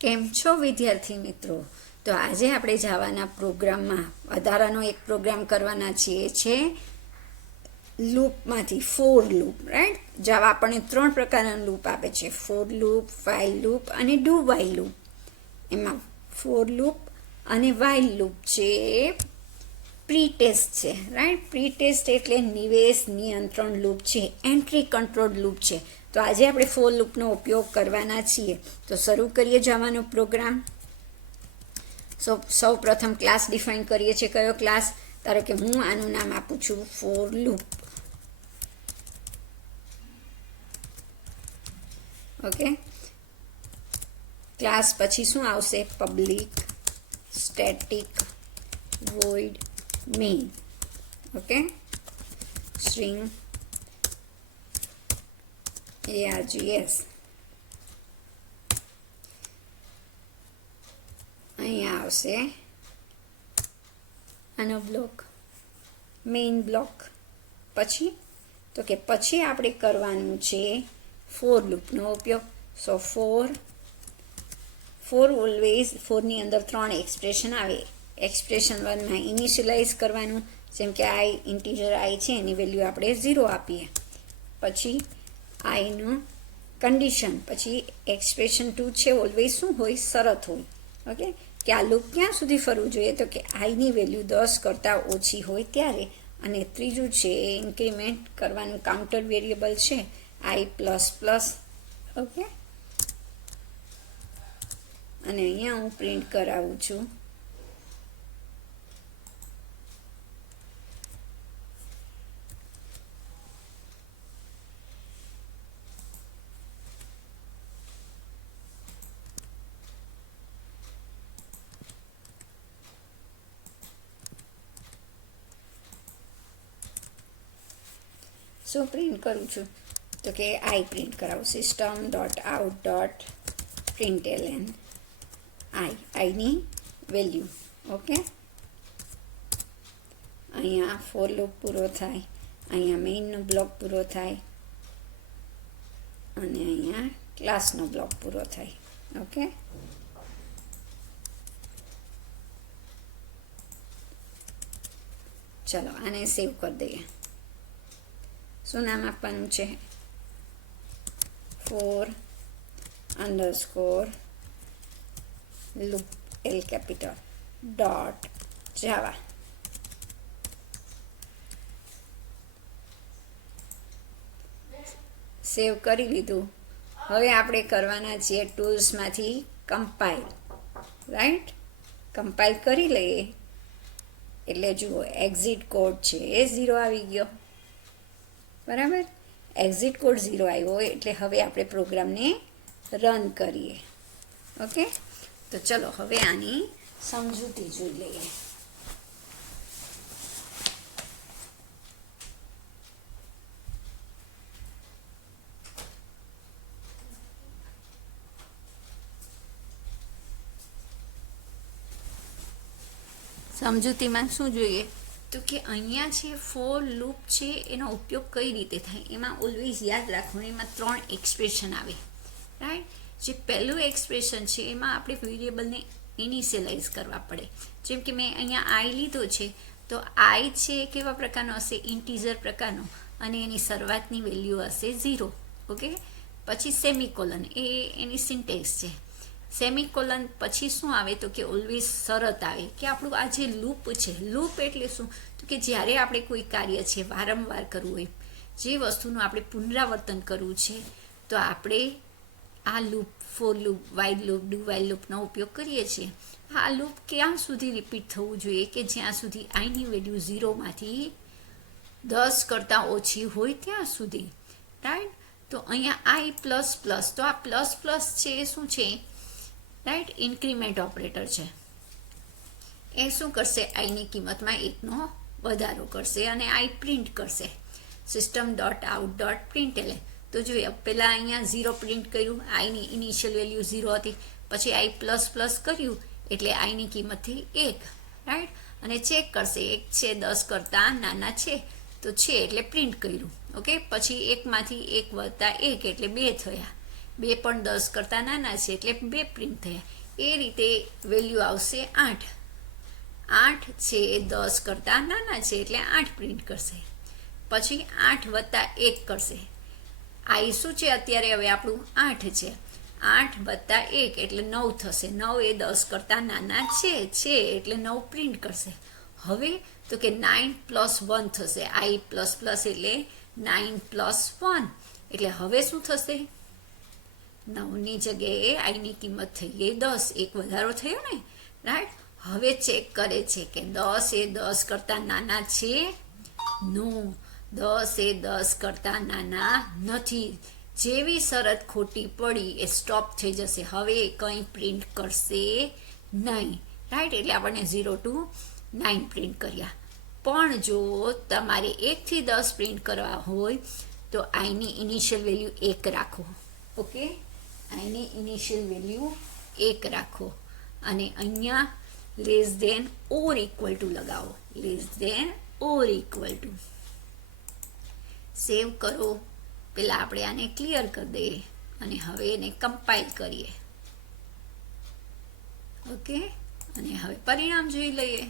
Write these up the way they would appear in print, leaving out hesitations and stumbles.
કેમ છો વિદ્યાર્થી મિત્રો? તો આજે આપણે જાવાના પ્રોગ્રામમાં વધારાનો એક પ્રોગ્રામ કરવાના છીએ છે લૂપમાંથી ફોર લૂપ. રાઈટ, જાવા આપણને 3 પ્રકારના લૂપ આપે છે: ફોર લૂપ, વાઇલ લૂપ અને ડુ વાઇલ લૂપ. એમાં ફોર લૂપ અને વાઇલ લૂપ છે પ્રી ટેસ્ટ છે. રાઈટ, પ્રી ટેસ્ટ એટલે નિવેશ નિયંત્રણ લૂપ છે, એન્ટ્રી કંટ્રોલ લૂપ છે. તો આજે આપણે ફોર લૂપનો ઉપયોગ કરવાના છીએ. તો શરૂ કરીએ જવાનો પ્રોગ્રામ. સૌ પ્રથમ ક્લાસ ડિફાઇન કરીએ છીએ. કયો ક્લાસ? ધારો કે હું આનું નામ આપું છું ફોર લૂપ. ઓકે, ક્લાસ પછી શું આવશે? Public static void main. Okay, string args. અહીંયા આવશે આનો બ્લોક, મેઇન બ્લોક. પછી તો કે પછી આપણે કરવાનું છે ફોર લૂપનો ઉપયોગ. સો ફોર ઓલવેઝ, ફોરની અંદર 3 એક્સપ્રેશન આવે. એક્સપ્રેશન 1માં ઇનિશિયલાઇઝ કરવાનું, જેમ કે આઈ ઇન્ટીજર આઈ છે એની વેલ્યુ આપણે 0 આપીએ. પછી આઈનું કન્ડિશન. પછી એક્સપ્રેશન 2 છે ઓલવેઝ શું હોય? શરત હોય. ઓકે, કે આ લૂપ ક્યાં સુધી ફરવું જોઈએ? તો કે આઈની વેલ્યુ 10 કરતાં ઓછી હોય ત્યારે. અને ત્રીજું છે ઇન્ક્રીમેન્ટ કરવાનું કાઉન્ટર વેરિયેબલ છે આઈ પ્લસ પ્લસ. ઓકે, અને અહીંયા હું પ્રિન્ટ કરાવું છું શું પ્રિન્ટ કરું છું? તો કે આઈ પ્રિન્ટ કરાવું. System dot out dot println આઈની વેલ્યુ. ઓકે, અહીંયા ફોર લૂપ પૂરો થાય, અહીંયા મેઇનનો બ્લોક પૂરો થાય અને અહીંયા ક્લાસનો બ્લોક પૂરો થાય. ઓકે, ચલો આને સેવ કરી દઈએ. શું નામ આપવાનું છે? For underscore loop L capital dot Java. Save કરી લીધું. હવે આપણે કરવાના છીએ ટૂલ્સમાંથી કમ્પાઇલ. રાઈટ, કમ્પાઇલ કરી લઈએ એટલે જુઓ એક્ઝિટ કોડ છે એ 0 આવી ગયો. બરાબર, એક્ઝિટ કોડ 0 આવ્યો એટલે હવે આપણે પ્રોગ્રામને રન કરીએ. ઓકે, તો ચલો હવે આની સમજૂતી જોઈ લઈએ. સમજૂતીમાં શું જોઈએ? તો કે અહીંયા છે ફોર લૂપ છે, એનો ઉપયોગ કઈ રીતે થાય એમાં ઓલવેઝ યાદ રાખવાનું. એમાં 3 એક્સપ્રેશન આવે. રાઈટ, જે પહેલું એક્સપ્રેશન છે એમાં આપણે વેરિયેબલને ઇનિશિયલાઇઝ કરવા પડે. જેમ કે મેં અહીંયા આઈ લીધો છે, તો આઈ છે કેવા પ્રકારનો હશે? ઇન્ટીજર પ્રકારનો, અને એની શરૂઆતની વેલ્યુ હશે 0. ઓકે, પછી સેમિકોલન, એ એની સિન્ટેક્સ છે. સેમિકોલન પછી શું આવે? તો કે ઓલવેઝ શરત આવે કે આપણું આ જે લૂપ છે, લૂપ એટલે શું? તો કે જ્યારે આપણે કોઈ કાર્ય છે વારંવાર કરવું હોય, જે વસ્તુનું આપણે પુનરાવર્તન કરવું છે, તો આપણે આ loop, four loop, while loop, do while લૂપનો ઉપયોગ કરીએ છીએ. આ લૂપ ક્યાં સુધી રિપીટ થવું જોઈએ? કે જ્યાં સુધી આઈની વેલ્યુ 0માંથી 10 કરતાં ઓછી હોય ત્યાં સુધી. રાઈટ, તો અહીંયા આઈ પ્લસ પ્લસ, તો આ પ્લસ પ્લસ છે એ શું છે? રાઈટ, ઇન્ક્રીમેન્ટ ઓપરેટર છે. એ શું કરશે? આઈની કિંમતમાં 1નો વધારો કરશે અને આઈ પ્રિન્ટ કરશે. System dot out dot println. તો જોઈએ પહેલાં અહીંયા 0 પ્રિન્ટ કર્યું, આઈની ઇનિશિયલ વેલ્યુ 0 હતી. પછી આઈ પ્લસ પ્લસ કર્યું એટલે આઈની કિંમતથી 1. રાઈટ, અને ચેક કરશે 1 છે 10 કરતાં નાના છે, તો છે એટલે પ્રિન્ટ કર્યું. ઓકે, પછી 1માંથી 1 વત્તા 1 એટલે 2 થયા. 2 પણ 10 કરતાં નાના છે એટલે 2 પ્રિન્ટ થયા. એ રીતે વેલ્યુ આવશે 8. 8 છે એ 10 કરતાં નાના છે એટલે 8 પ્રિન્ટ કરશે. પછી 8 વત્તા 1 કરશે. આઈ શું છે અત્યારે હવે આપણું 8 છે. 8 વત્તા 1 એટલે 9 થશે. 9 એ 10 કરતાં નાના છે એટલે 9 પ્રિન્ટ કરશે. હવે તો કે 9 પ્લસ 1 થશે. આઈ પ્લસ પ્લસ એટલે 9 પ્લસ 1 એટલે હવે શું થશે? 9ની જગ્યાએ આઈની કિંમત થઈ ગઈ 10. એક વધારો થયો ને, રાઈટ? હવે ચેક કરે છે કે 10 એ 10 કરતાં નાના છે? નો, 10 એ 10 કરતાં નાના નથી. જેવી શરત ખોટી પડી એ સ્ટોપ થઈ જશે. હવે એ કંઈ પ્રિન્ટ કરશે નહીં, રાઈટ? એટલે આપણને 0 to 9 પ્રિન્ટ કર્યા. પણ જો તમારે 1 થી 10 પ્રિન્ટ કરવા હોય તો આઈની ઇનિશિયલ વેલ્યુ 1 રાખો. ઓકે, આઈની ઇનિશિયલ વેલ્યુ 1 રાખો અને અહીંયા less than or equal to લગાવો. Less than or equal to. Save કરો. પહેલાં આપણે આને ક્લિયર કરી દઈએ અને હવે એને કમ્પાઇલ કરીએ. ઓકે, અને હવે પરિણામ જોઈ લઈએ.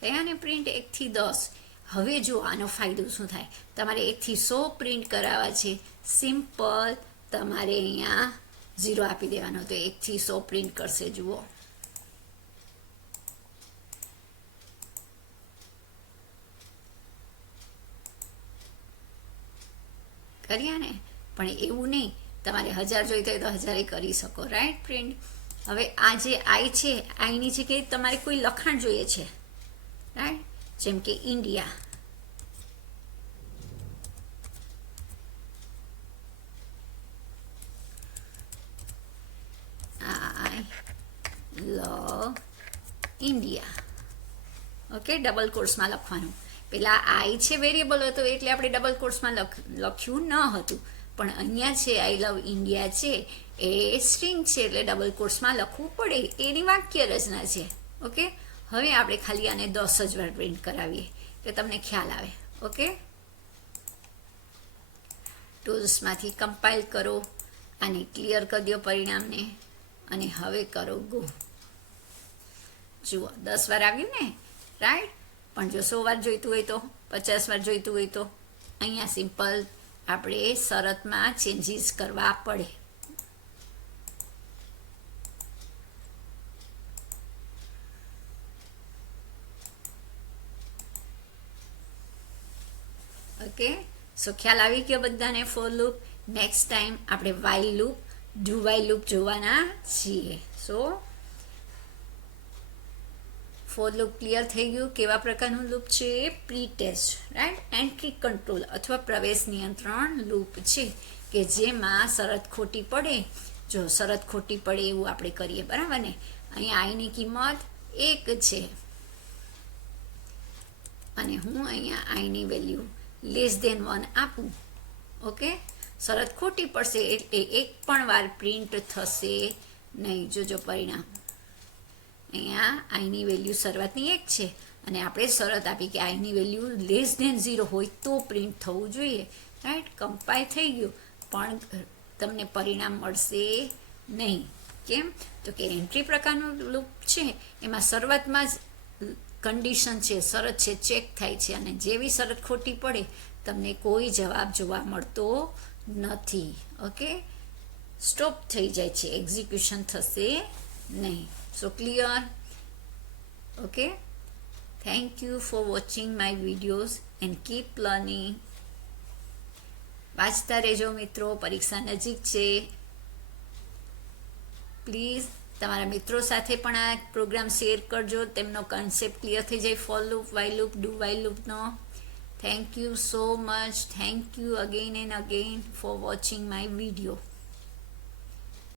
થયાને પ્રિન્ટ 1 થી 10. હવે જો આનો ફાયદો શું થાય? તમારે 1 થી 100 પ્રિન્ટ કરાવવા છે. સિમ્પલ તમારે અહીંયા 0 આપી દેવાનો તો 1 થી 100 પ્રિન્ટ કરશે. જુઓ, કર્યા ને? પણ એવું નહીં, તમારે 1000 જોઈતા હોય તો 1000 કરી શકો, રાઈટ? પ્રિન્ટ. હવે આ જે આઈ છે, આઈની જગ્યાએ તમારે કોઈ લખાણ જોઈએ છે, રાઈટ? જેમ કે ઇન્ડિયા. આઈ લવ ઇન્ડિયા. ઓકે, ડબલ કોર્સમાં લખવાનું. પેલા આઈ છે વેરિયેબલ હતો એટલે આપણે ડબલ કોર્સમાં લખ્યું ન હતું, પણ અહીંયા છે આઈ લવ ઇન્ડિયા છે એ સ્ટ્રિંગ છે એટલે ડબલ કોર્સમાં લખવું પડે. એની વાક્ય રચના છે. ઓકે, હવે આપણે ખાલી આને 10 જ વાર પ્રિન્ટ કરાવીએ એટલે તમને ખ્યાલ આવે. ઓકે, ટૂલ્સમાંથી કમ્પાઇલ કરો, આને ક્લિયર કરી દો પરિણામને અને હવે કરો ગો. જુઓ, 10 વાર આવ્યું ને, રાઈટ? પણ જો 100 વાર જોઈતું હોય તો, 50 વાર જોઈતું હોય તો અહીંયા સિમ્પલ આપણે શરતમાં ચેન્જીસ કરવા પડે. ઓકે, સો ખ્યાલ આવી ગયો બધાને ફોર લૂપ. નેક્સ્ટ ટાઈમ આપણે while loop, do while loop જોવાના છીએ. સો ફોર લૂપ ક્લિયર થઈ ગયું. કેવા પ્રકારનું લૂપ છે? Pre test, right? Entry control અથવા પ્રવેશ નિયંત્રણ લૂપ છે કે જેમાં શરત ખોટી પડે. જો શરત ખોટી પડે એવું આપણે કરીએ, બરાબર ને? અહીંયા આઈની કિંમત 1 છે અને હું અહીંયા આઈની વેલ્યુ લેસ ધેન 1 આપું. ઓકે, શરત ખોટી પડશે એટલે 1 પણ વાર પ્રિન્ટ થશે નહીં. જોજો પરિણામ. અહીંયા આઈની વેલ્યુ શરૂઆતની 1 છે અને આપણે શરત આપી કે આઈની વેલ્યુ લેસ ધેન 0 હોય તો પ્રિન્ટ થવું જોઈએ, રાઈટ? કમ્પાઇલ થઈ ગયું પણ તમને પરિણામ મળશે નહીં. કેમ? તો કે એન્ટ્રી પ્રકારનું લૂપ છે એમાં શરૂઆતમાં જ કન્ડિશન છે, શરત છે, ચેક થાય છે અને જેવી શરત ખોટી પડે તમને કોઈ જવાબ જોવા મળતો નથી. ઓકે, સ્ટોપ થઈ જાય છે, એક્ઝિક્યુશન થશે નહીં. So clear? Okay, thank you for watching my videos and keep learning. વાંચતા રહેજો મિત્રો, પરીક્ષા નજીક છે. પ્લીઝ તમારા મિત્રો સાથે પણ આ પ્રોગ્રામ શેર કરજો, તેમનો કન્સેપ્ટ ક્લિયર થઈ જાય for loop, while loop, do while લૂપનો. Thank you so much. Thank you again and again for watching my video.